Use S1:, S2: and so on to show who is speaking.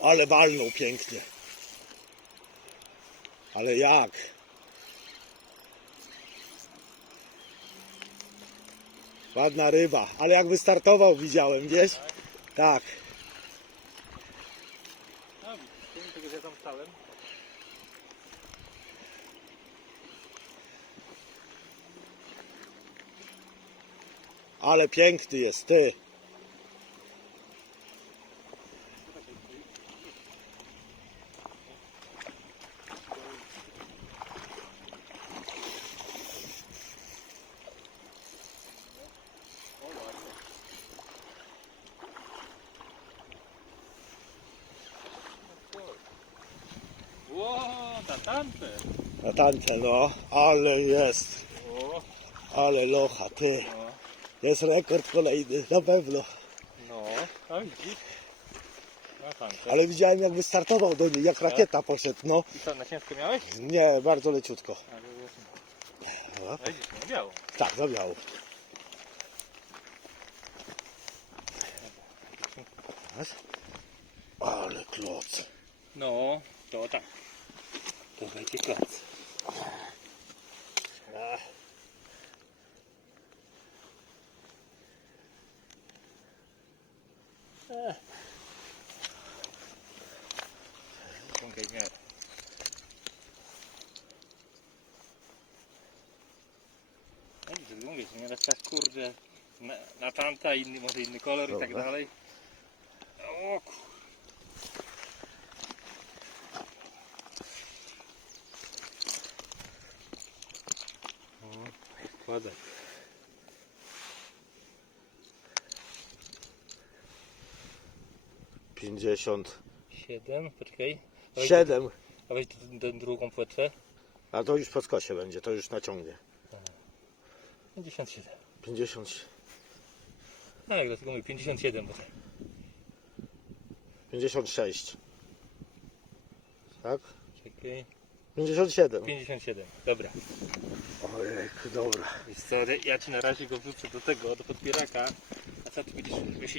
S1: Ale walnął pięknie. Ale jak? Ładna ryba, ale jak wystartował widziałem, wiesz? Tak. Ale piękny jest, ty.
S2: Ło, na tamte.
S1: Na tańce, no. Ale jest.
S2: O,
S1: Ale locha, ty.
S2: no,
S1: Jest rekord kolejny, na pewno.
S2: no, a widzisz? Na tamte.
S1: Ale widziałem jak wystartował do niej, jak rakieta poszedł, no.
S2: I co, na ciężko miałeś?
S1: Nie, bardzo leciutko.
S2: Ale wiesz,
S1: No,
S2: no widzisz, no biało.
S1: tak, zabiało. Ale kloc.
S2: No, to tak. To będzie koc.
S1: Ach.
S2: Ciągaj w miarę. No widzisz, mówię ci, nieraz tak kurde na, na tamta, inny, może inny kolor i tak
S1: Dobra.
S2: dalej. O Kładę.
S1: Pięćdziesiąt
S2: Siedem, poczekaj. A weź-
S1: siedem.
S2: A weź tę- tę drugą płetwę.
S1: A to już po skosie będzie, to już naciągnie.
S2: 57.
S1: 50,
S2: No jak dlatego mówię, 57. Bo...
S1: 56. Tak?
S2: Czekaj.
S1: 57.
S2: 57, dobra.
S1: Ojej, dobra.
S2: Wiesz co, ja ci na razie go wrzucę do tego, do podbieraka, a co ty będziesz, się